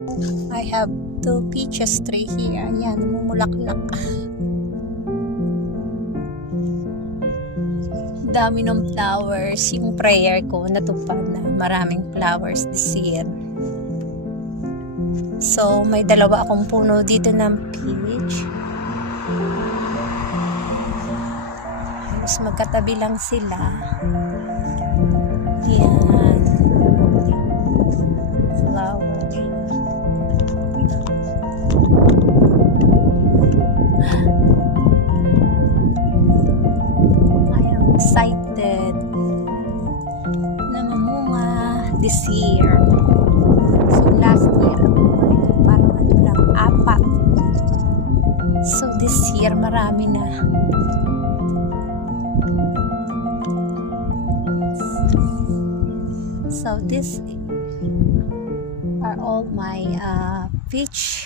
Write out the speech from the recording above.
I have two peaches tree here. Ayan, namumulaklak. Dami ng flowers. Yung prayer ko natupad na maraming flowers this year. So, may dalawa akong puno dito ng peach. Halos magkatabi lang sila. Yan. Flower. I am excited na mamunga this year. So last year ito parang ano lang, 4. So this year marami na. So this are all my peach